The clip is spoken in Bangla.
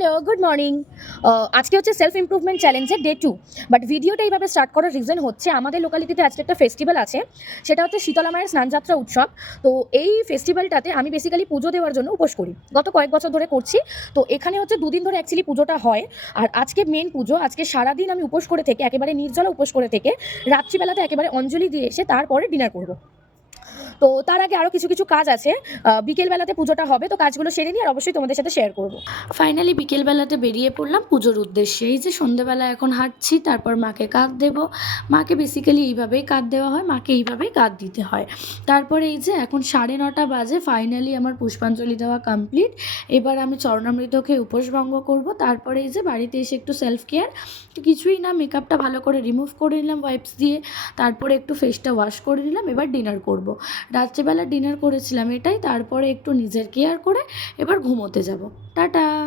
Hello, good morning. আজকে হচ্ছে সেলফ ইমপ্রুভমেন্ট চ্যালেঞ্জের ডে 2। বাট ভিডিওটা এইভাবে স্টার্ট করার রিজন হচ্ছে আমাদের লোকালিটিতে আজকে একটা ফেস্টিভ্যাল আছে। সেটা হচ্ছে শীতলা মায়ের স্নানযাত্রা উৎসব। তো এই ফেস্টিভ্যালটাতে আমি বেসিক্যালি পুজো দেওয়ার জন্য উপোস করি। গত কয়েক বছর ধরে করছি। তো এখানে হচ্ছে ২ দিন ধরে অ্যাকচুয়ালি পুজোটা হয়। আর আজকে মেন পুজো। আজকে সারাদিন আমি উপোস করে থেকে, একেবারে নির্জলা উপোস করে থেকে রাত্রিবেলাতে একেবারে অঞ্জলি দিয়ে এসে তারপরে ডিনার করব। তো তার আগে আরও কিছু কাজ আছে। বিকেলবেলাতে পুজোটা হবে, তো কাজগুলো সেরে নিয়ে আর অবশ্যই তোমাদের সাথে শেয়ার করব। ফাইনালি বিকেলবেলাতে বেরিয়ে পড়লাম পুজোর উদ্দেশ্যে। এই যে সন্ধ্যেবেলা এখন হাঁটছি, তারপর মাকে কাঁদ দেবো। মাকে বেসিক্যালি এইভাবেই কাঁদ দেওয়া হয়, মাকে এইভাবেই কাঁদ দিতে হয়। তারপরে এই যে এখন 9:30 বাজে, ফাইনালি আমার পুষ্পাঞ্জলি দেওয়া কমপ্লিট। এবার আমি চরণামৃত খেয়ে উপোস ভঙ্গ করবো। তারপরে এই যে বাড়িতে এসে একটু সেলফ কেয়ার, তো কিছুই না, মেকআপটা ভালো করে রিমুভ করে নিলাম ওয়াইপস দিয়ে। তারপরে একটু ফেসটা ওয়াশ করে নিলাম, এবার ডিনার করব। রাত্রেবেলা ডিনার করেছিলাম এটাই, তারপরে একটু নিজের কেয়ার করে এবার ঘুমোতে যাব। টাটা।